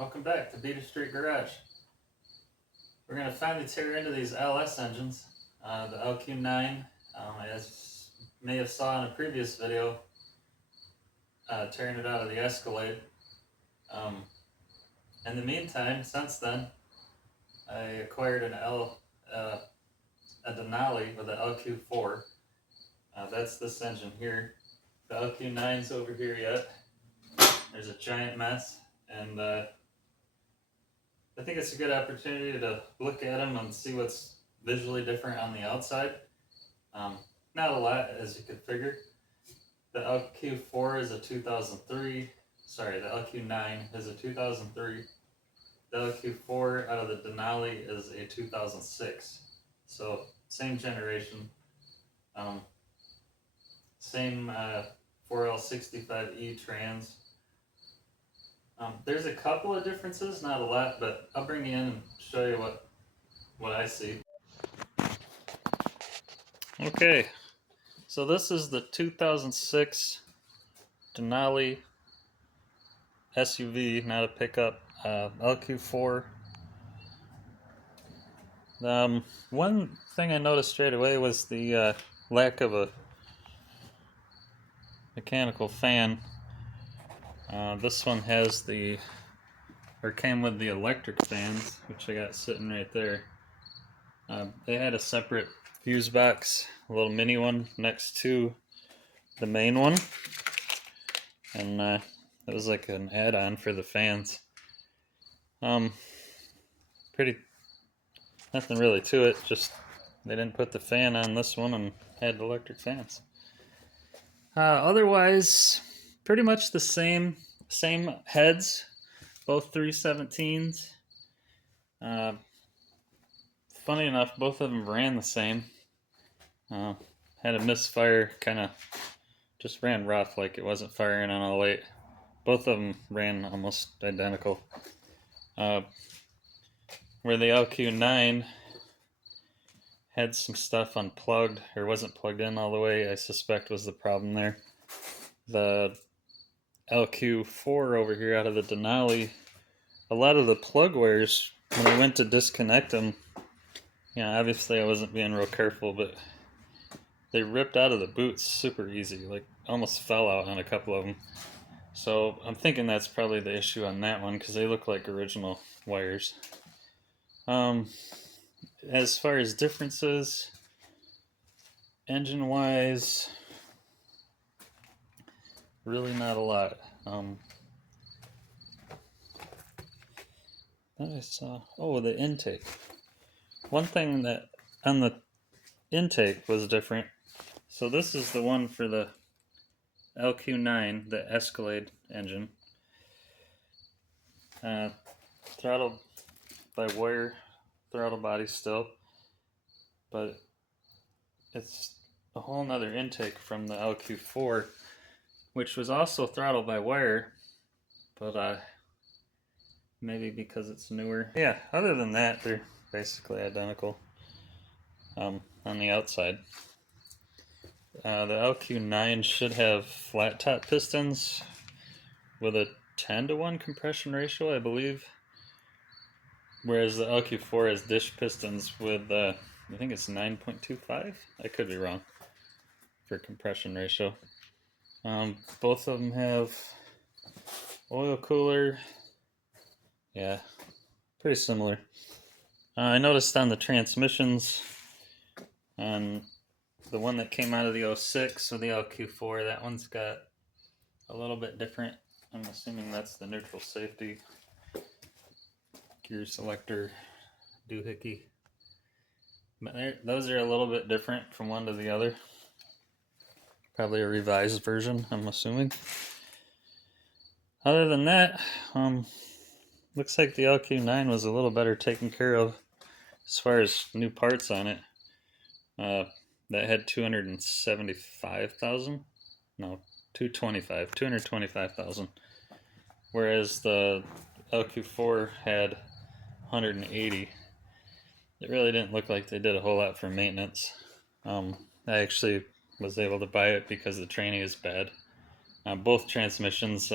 Welcome back to Beater Street Garage. We're going to finally tear into these LS engines, the LQ9, as you may have saw in a previous video, tearing it out of the Escalade. In the meantime, since then, I acquired a Denali with the LQ4. That's this engine here. The LQ9's over here yet. There's a giant mess, and I think it's a good opportunity to look at them and see what's visually different on the outside. Not a lot, as you could figure. The LQ4 is a 2003. Sorry, the LQ9 is a 2003. The LQ4 out of the Denali is a 2006. So same generation. Same 4L65E trans. There's a couple of differences, not a lot, but I'll bring you in and show you what I see. Okay, so this is the 2006 Denali SUV, not a pickup, LQ4. One thing I noticed straight away was the lack of a mechanical fan. This one has came with the electric fans, which I got sitting right there. They had a separate fuse box, a little mini one next to the main one, and it was like an add-on for the fans. Nothing really to it, just they didn't put the fan on this one and had electric fans. Otherwise, pretty much the same heads, both 317s. Funny enough, both of them ran the same. Had a misfire, kind of just ran rough, like it wasn't firing on all eight. Both of them ran almost identical. Where the LQ9 had some stuff unplugged, or wasn't plugged in all the way, I suspect was the problem there. The LQ4 over here out of the Denali, a lot of the plug wires, when I went to disconnect them, obviously I wasn't being real careful, but they ripped out of the boots super easy, like almost fell out on a couple of them. So I'm thinking that's probably the issue on that one, because they look like original wires. As far as differences, engine wise, really not a lot. Then I saw, the intake. One thing that on the intake was different. So this is the one for the LQ9, the Escalade engine. Throttle by wire, throttle body still, but it's a whole nother intake from the LQ4, which was also throttle by wire, but maybe because it's newer. Yeah, other than that, they're basically identical on the outside. The LQ9 should have flat top pistons with a 10-to-1 compression ratio, I believe, whereas the LQ4 has dish pistons with I think it's 9.25. I could be wrong for compression ratio. Both of them have oil cooler. Yeah, pretty similar. I noticed on the transmissions, on the one that came out of the 06 with the LQ4, that one's got a little bit different. I'm assuming that's the neutral safety gear selector doohickey. But those are a little bit different from one to the other. Probably a revised version, I'm assuming. Other than that, looks like the LQ9 was a little better taken care of as far as new parts on it. That had 275,000. No, 225,000. Whereas the LQ4 had 180. It really didn't look like they did a whole lot for maintenance. I actually was able to buy it because the training is bad. Both transmissions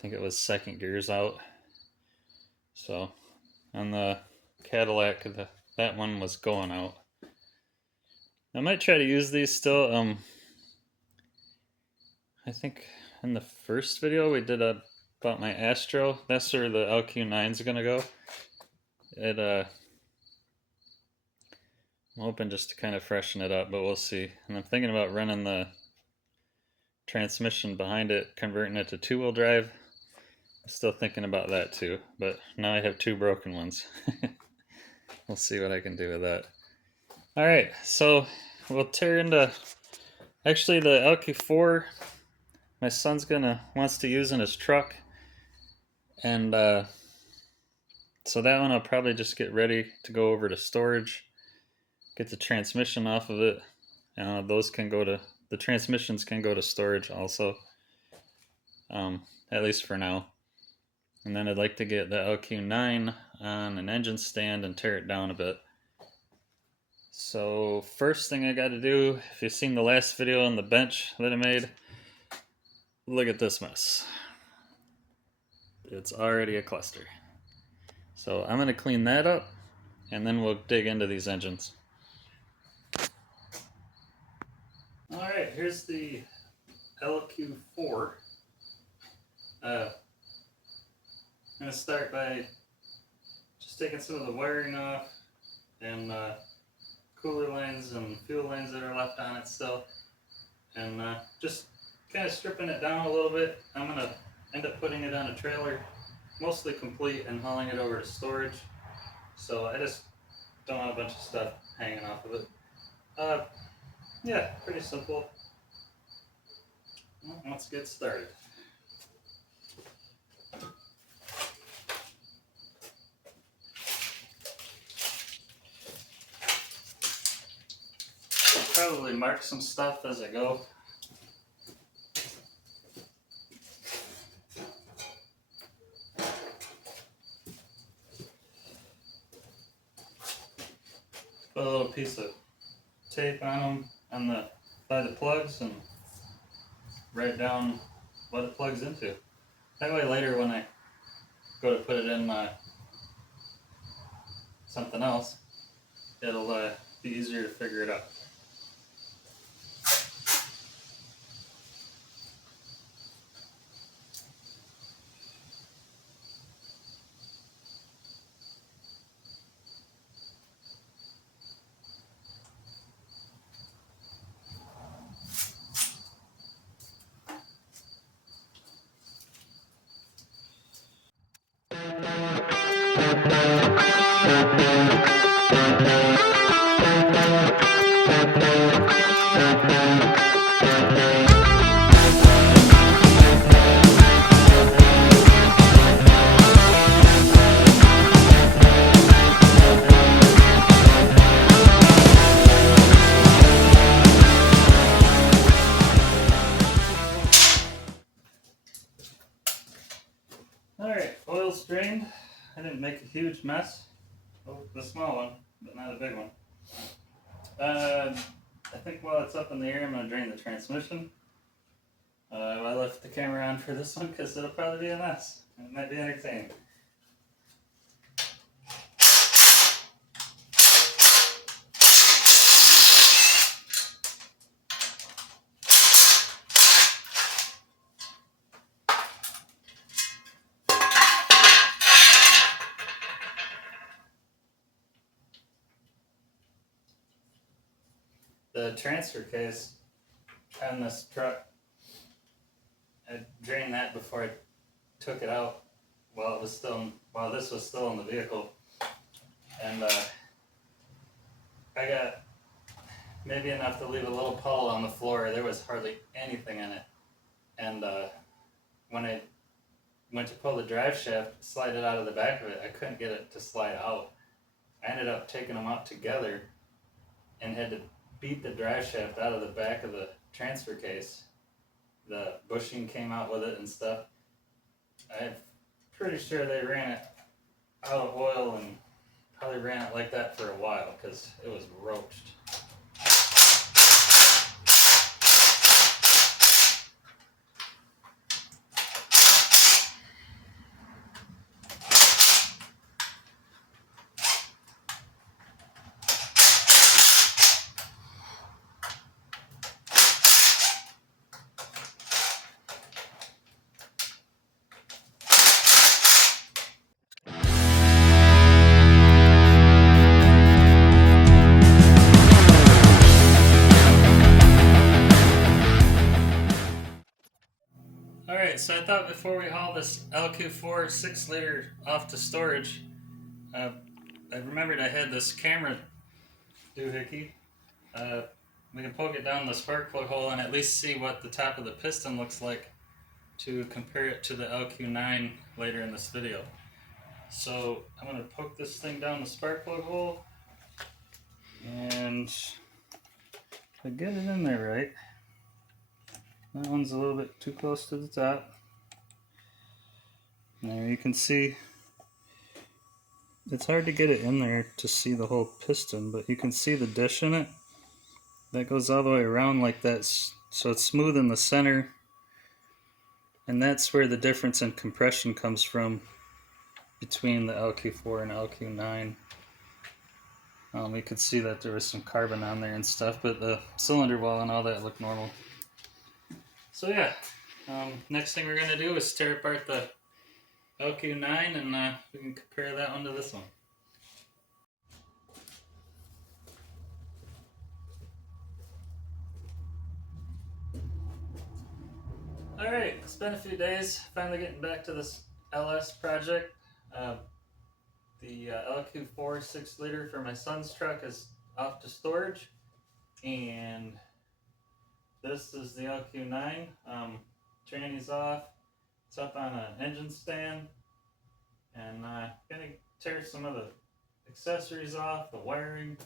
think it was second gears out. So on the Cadillac, that one was going out. I might try to use these still. I think in the first video we did about my Astro. That's where the LQ9 is gonna go. I'm hoping just to kind of freshen it up, but we'll see. And I'm thinking about running the transmission behind it, converting it to two-wheel drive. I'm still thinking about that too, but now I have two broken ones. We'll see what I can do with that. All right, so we'll tear into, actually the LQ4, my son's wants to use in his truck. And so that one I'll probably just get ready to go over to storage, get the transmission off of it. The transmissions can go to storage also, at least for now. And then I'd like to get the LQ9 on an engine stand and tear it down a bit. So first thing I got to do, if you've seen the last video on the bench that I made, look at this mess. It's already a cluster. So I'm going to clean that up and then we'll dig into these engines. Alright, here's the LQ4. I'm going to start by just taking some of the wiring off and cooler lines and fuel lines that are left on it still, and just kind of stripping it down a little bit. I'm going to end up putting it on a trailer, mostly complete, and hauling it over to storage. So I just don't want a bunch of stuff hanging off of it. Yeah, pretty simple. Well, let's get started. I'll probably mark some stuff as I go. Put a little piece of tape on them by the plugs and write down what it plugs into. That way later when I go to put it in something else, it'll be easier to figure it out. Alright, oil's drained. I didn't make a huge mess. Oh, the small one, but not a big one. I think while it's up in the air, I'm going to drain the transmission. I left the camera on for this one because it'll probably be a mess. It might be entertaining. The transfer case on this truck, I drained that before I took it out while this was still in the vehicle, and I got maybe enough to leave a little puddle on the floor. There was hardly anything in it, and when I went to pull the drive shaft, slide it out of the back of it, I couldn't get it to slide out. I ended up taking them out together and had to beat the drive shaft out of the back of the transfer case. The bushing came out with it and stuff. I'm pretty sure they ran it out of oil and probably ran it like that for a while because it was roached. this LQ4 6-liter off to storage, I remembered I had this camera doohickey. We can poke it down the spark plug hole and at least see what the top of the piston looks like to compare it to the LQ9 later in this video. So I'm going to poke this thing down the spark plug hole, and if I get it in there right, that one's a little bit too close to the top. There you can see, it's hard to get it in there to see the whole piston, but you can see the dish in it. That goes all the way around like that, so it's smooth in the center, and that's where the difference in compression comes from between the LQ4 and LQ9. We could see that there was some carbon on there and stuff, but the cylinder wall and all that looked normal. So yeah, next thing we're going to do is tear apart the LQ9 and we can compare that one to this one. Alright, it's been a few days, finally getting back to this LS project. The LQ4 6-liter for my son's truck is off to storage, and this is the LQ9. Tranny's off, it's up on an engine stand, and gonna tear some of the accessories off, the wiring.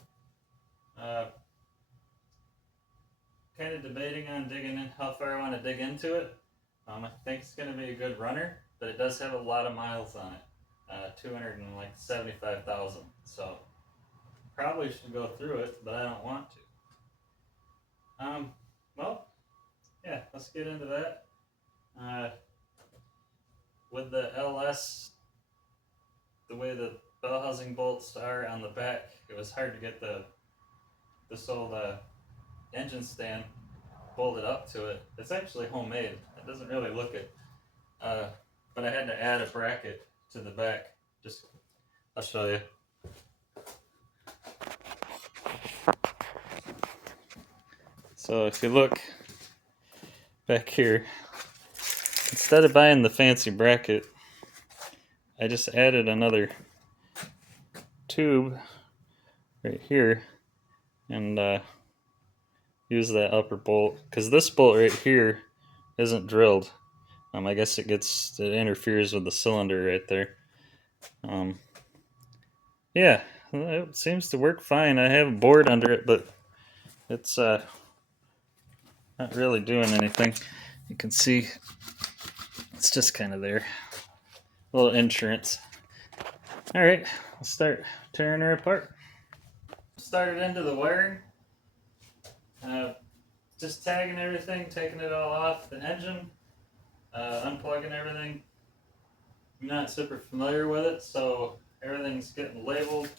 Kind of debating on digging in how far I want to dig into it. I think it's going to be a good runner, but it does have a lot of miles on it, 275,000. So probably should go through it, but I don't want to. Well, yeah, let's get into that. With the LS, the way the bell housing bolts are on the back, it was hard to get this old engine stand bolted up to it. It's actually homemade. It doesn't really look it, but I had to add a bracket to the back. I'll show you. So if you look back here, instead of buying the fancy bracket, I just added another tube right here and use that upper bolt, because this bolt right here isn't drilled. I guess it interferes with the cylinder right there. Yeah, it seems to work fine. I have a board under it, but it's not really doing anything. You can see it's just kind of there. A little insurance. Alright, let's start tearing her apart. Started into the wiring. Just tagging everything, taking it all off the engine, unplugging everything. I'm not super familiar with it, so everything's getting labeled,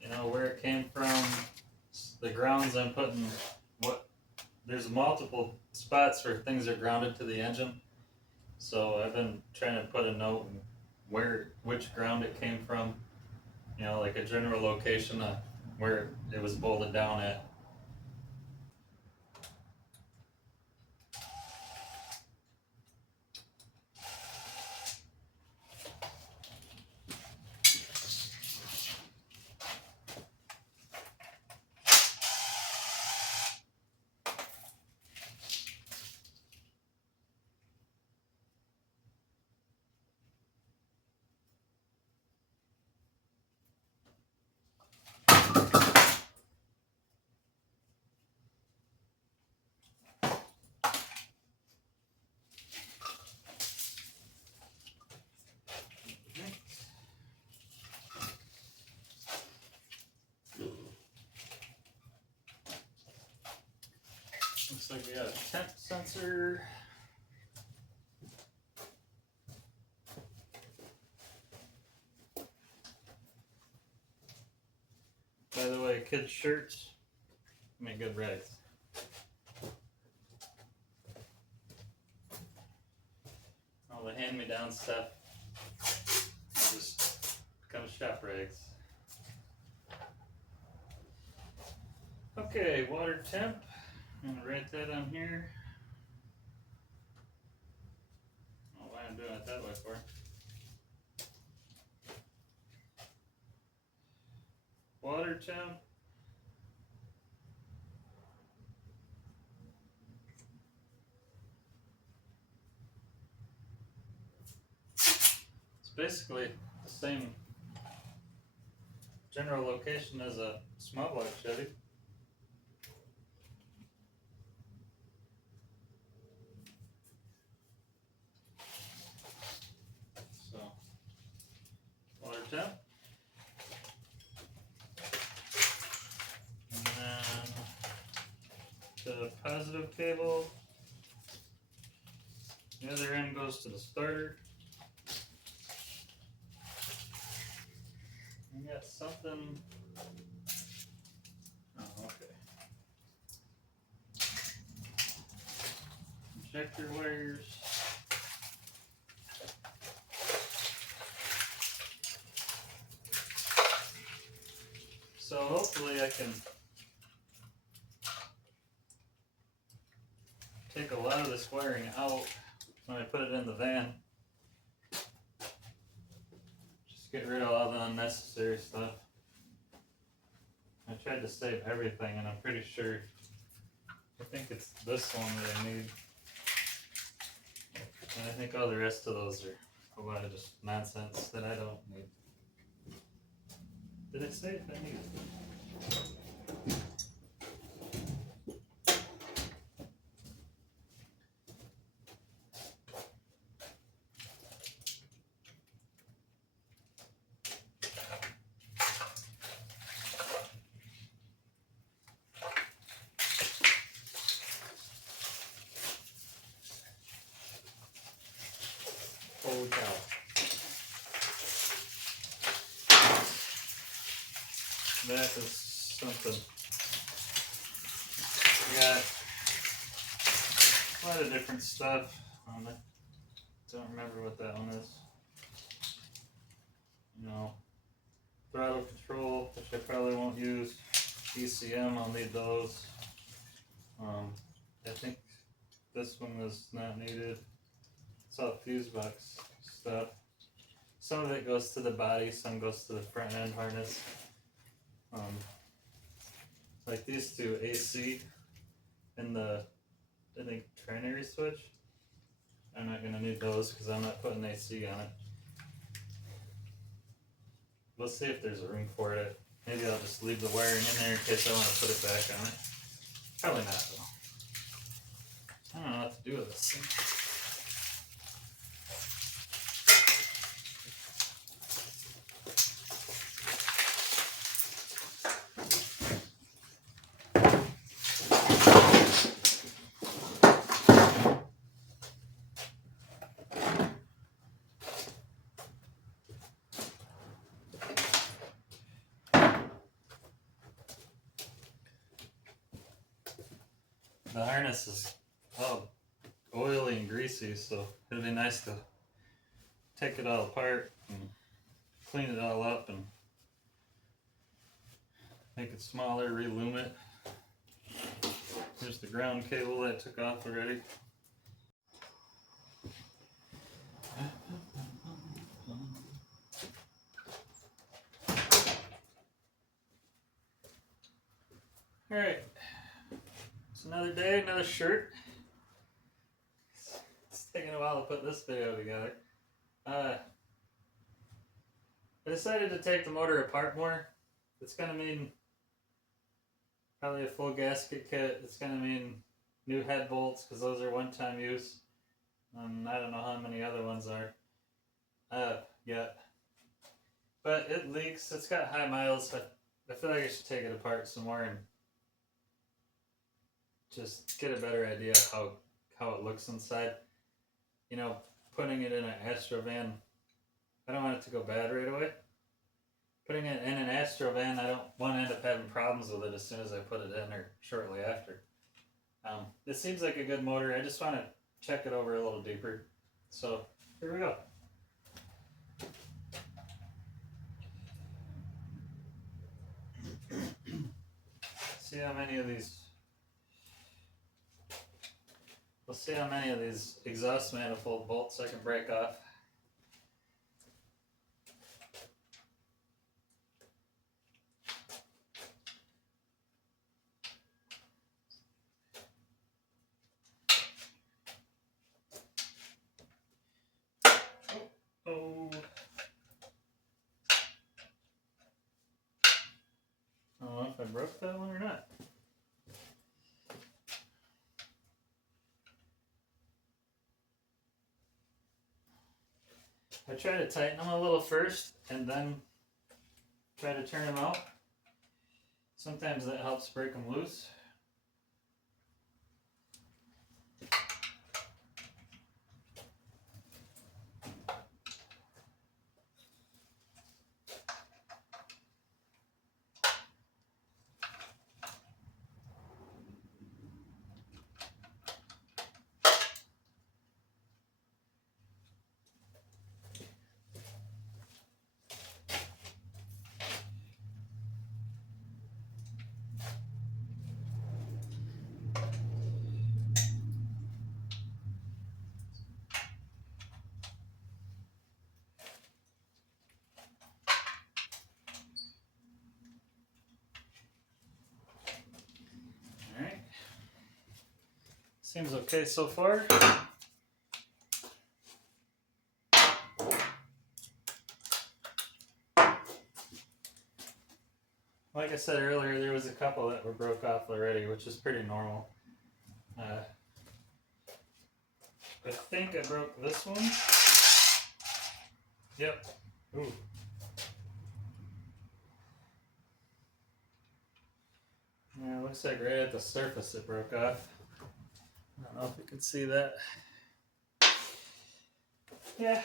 you know, where it came from, the grounds I'm putting, there's multiple spots where things are grounded to the engine, so I've been trying to put a note which ground it came from, you know, like a general location where it was bolted down at. Looks like we got a temp sensor. By the way, kids' shirts make good rags. All the hand-me-down stuff just becomes shop rags. Okay, water temp. I'm gonna write that on here. I'll line I'm doing it that way for. Water temp. It's basically the same general location as a small block Chevy. So, water temp. And then the positive cable. The other end goes to the starter. We got something. Oh, okay. Injector wires. So hopefully I can take a lot of this wiring out when I put it in the van. Just get rid of all the unnecessary stuff. I tried to save everything, and I'm pretty sure, I think it's this one that I need. And I think all the rest of those are a lot of just nonsense that I don't need. Did I say if I need it? Holy cow. That is something. We got a lot of different stuff on it. Don't remember what that one is. You know, throttle control, which I probably won't use. ECM, I'll need those. I think this one is not needed. It's all fuse box stuff. Some of it goes to the body, some goes to the front end harness. Like these two, AC and the, I think, trinary switch. I'm not going to need those because I'm not putting AC on it. We'll see if there's a room for it. Maybe I'll just leave the wiring in there in case I want to put it back on it. Probably not though. I don't know what to do with this thing. The harness is all oily and greasy, so it'd be nice to take it all apart and clean it all up and make it smaller, relume it. Here's the ground cable that I took off already. Alright, it's another day, another shirt. It's taking a while to put this video together. I decided to take the motor apart more. It's going to mean probably a full gasket kit. It's going to mean new head bolts because those are one-time use. I don't know how many other ones are yet. But it leaks. It's got high miles. I feel like I should take it apart some more and just get a better idea of how it looks inside. You know, putting it in an Astro van, I don't want it to go bad right away. Putting it in an Astro van, I don't want to end up having problems with it as soon as I put it in or shortly after. It seems like a good motor. I just want to check it over a little deeper. So, here we go. See how many of these We'll see how many of these exhaust manifold bolts I can break off. Oh. I don't know if I broke that one or not. I try to tighten them a little first and then try to turn them out. Sometimes that helps break them loose. Alright. Seems okay so far. Like I said earlier, there was a couple that were broke off already, which is pretty normal. I think I broke this one. Yep. Ooh. Yeah, it looks like right at the surface it broke off. I don't know if you can see that. Yeah.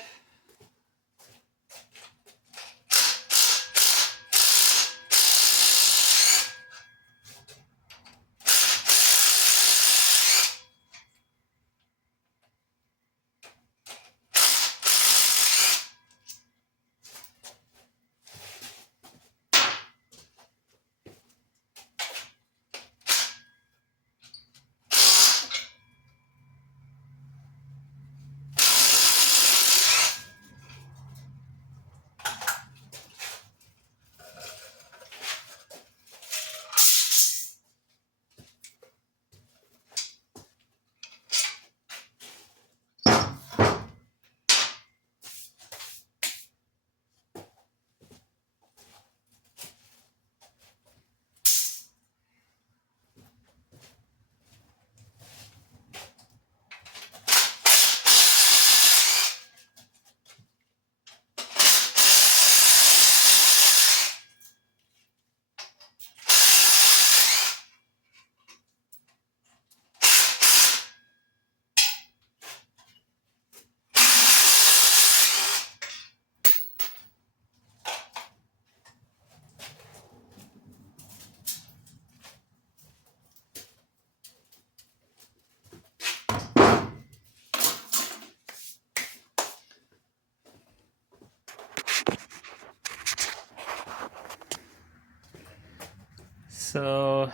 So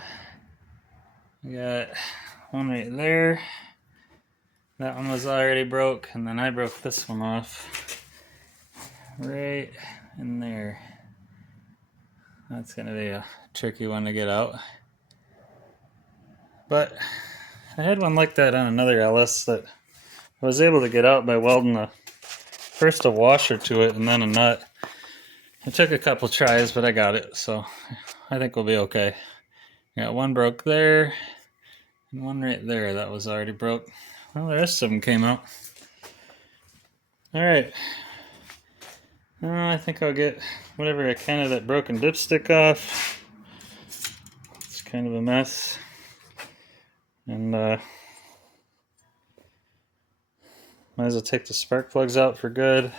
we got one right there. That one was already broke, and then I broke this one off right in there. That's gonna be a tricky one to get out. But I had one like that on another LS that I was able to get out by welding first a washer to it and then a nut. It took a couple tries, but I got it, so I think we'll be okay. Got one broke there, and one right there that was already broke. Well, the rest of them came out. Alright. I think I'll get whatever I can of that broken dipstick off. It's kind of a mess. And might as well take the spark plugs out for good.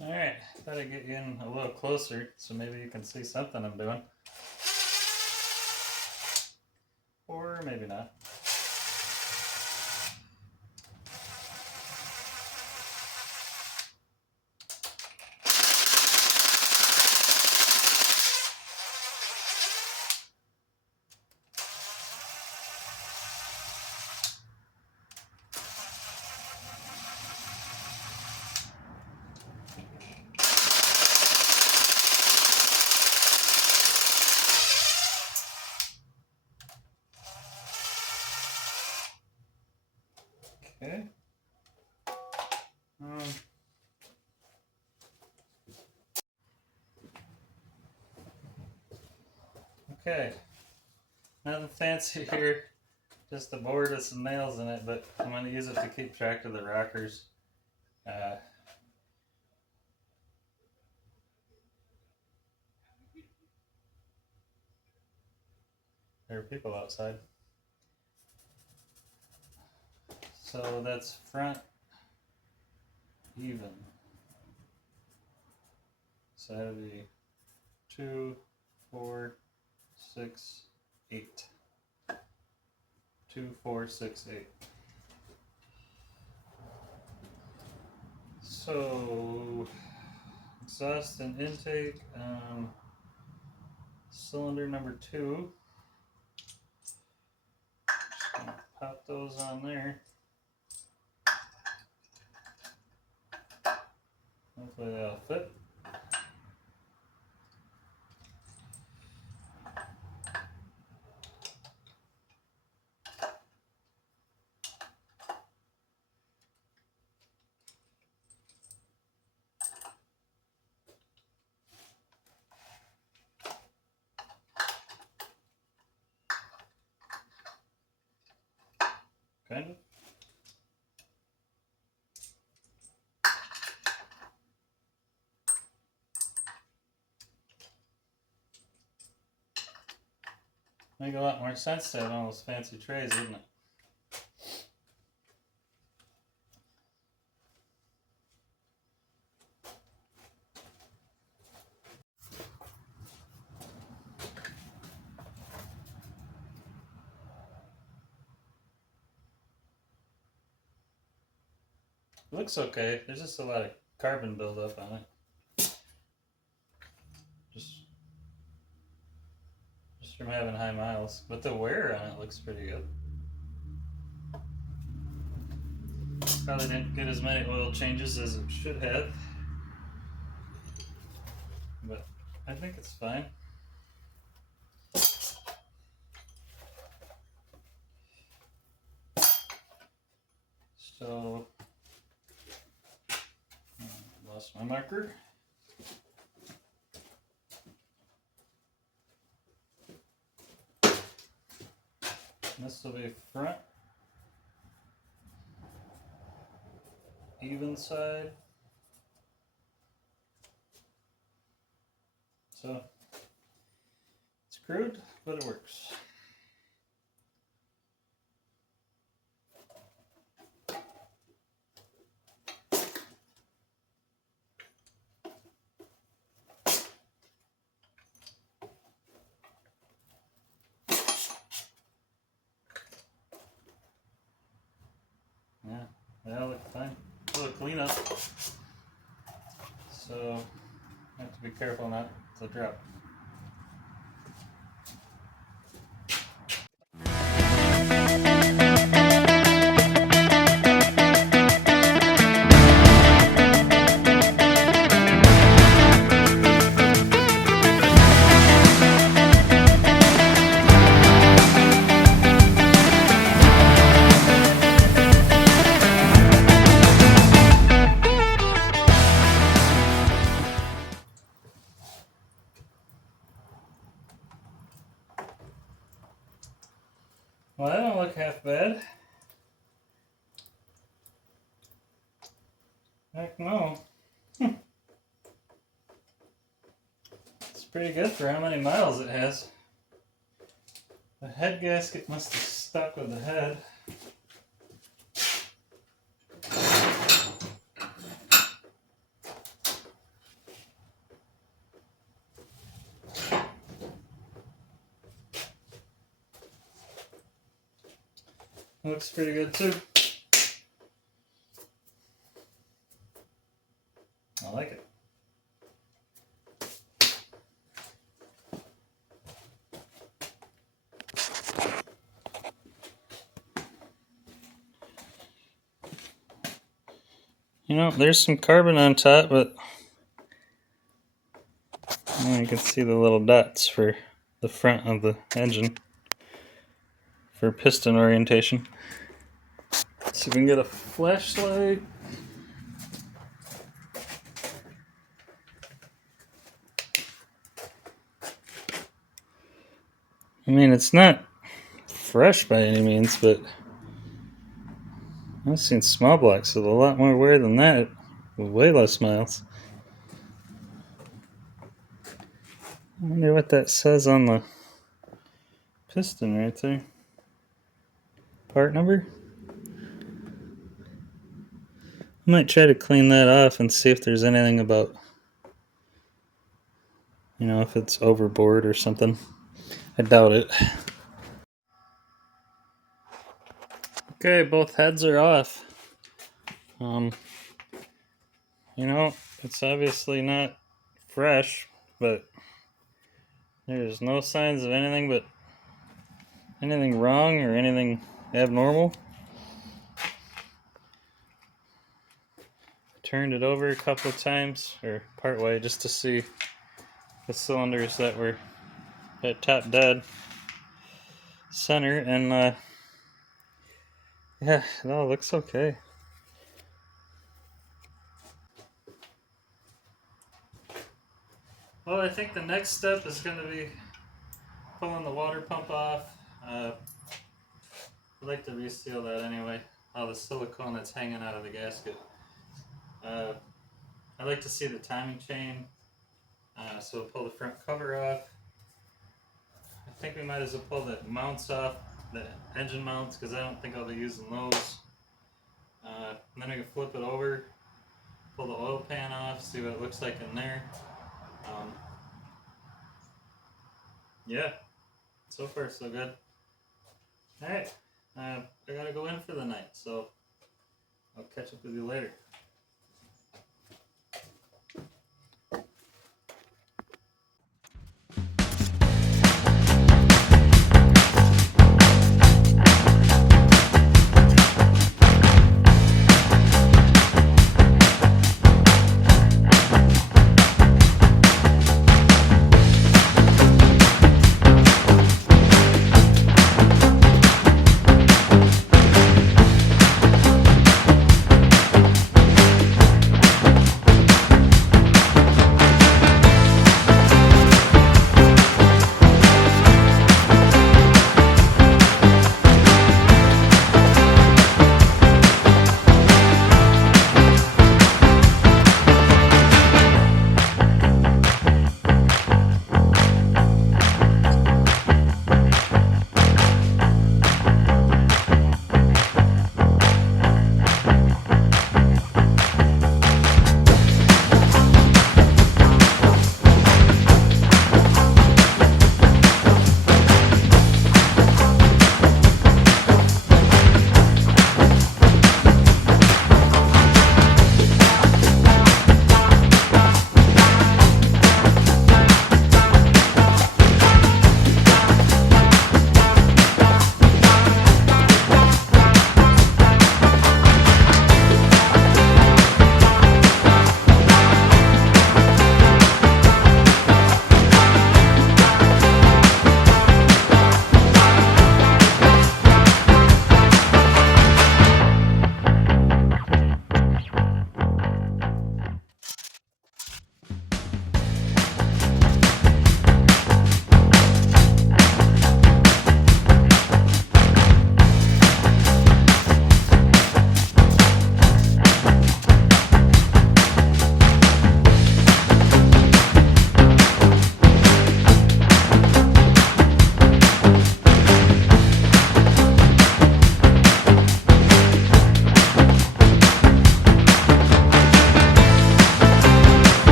Alright, thought I'd get you in a little closer so maybe you can see something I'm doing. Or maybe not. Okay. Okay. Nothing fancy here. Just a board with some nails in it, but I'm going to use it to keep track of the rockers. There are people outside. So that's front even. So that would be 2, 4, 6, 8. 2, 4, 6, 8. So exhaust and intake, cylinder number 2. Just gonna pop those on there. Hopefully that'll fit. Kind of. Make a lot more sense to have all those fancy trays, wouldn't it? Looks okay. There's just a lot of carbon buildup on it. Just from having high miles. But the wear on it looks pretty good. Probably didn't get as many oil changes as it should have. But I think it's fine. So, lost my marker. This will be front, even side. So, it's crude, but it works. Yeah, that'll look fine. A little cleanup. So, I have to be careful not to drop. Well, that don't look half bad. Heck no. It's pretty good for how many miles it has. The head gasket must have stuck with the head. Looks pretty good too. I like it. You know, there's some carbon on top, but you can see the little dots for the front of the engine for piston orientation. See if we can get a flashlight. I mean, it's not fresh by any means, but I've seen small blocks with a lot more wear than that, with way less miles. I wonder what that says on the piston right there. Part number? I might try to clean that off and see if there's anything about, if it's overboard or something. I doubt it. Okay, both heads are off. It's obviously not fresh, but there's no signs of anything wrong or anything abnormal. Turned it over a couple of times, or part way, just to see the cylinders that were at top dead center, and yeah, it all looks okay. Well, I think the next step is going to be pulling the water pump off. I'd like to reseal that anyway, all the silicone that's hanging out of the gasket. I'd like to see the timing chain, so we'll pull the front cover off. I think we might as well pull the mounts off, the engine mounts, because I don't think I'll be using those. And then we can flip it over, pull the oil pan off, see what it looks like in there. Yeah, so far so good. Alright, I gotta go in for the night, so I'll catch up with you later.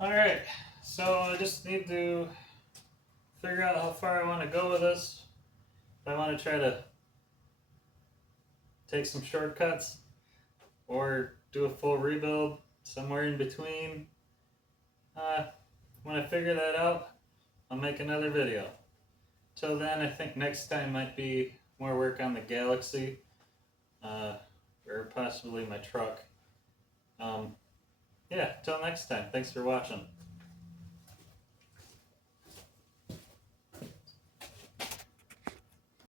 Alright, so I just need to figure out how far I want to go with this. If I want to try to take some shortcuts or do a full rebuild somewhere in between. when I figure that out, I'll make another video. Till then, I think next time might be more work on the Galaxy, or possibly my truck. Yeah, till next time. Thanks for watching.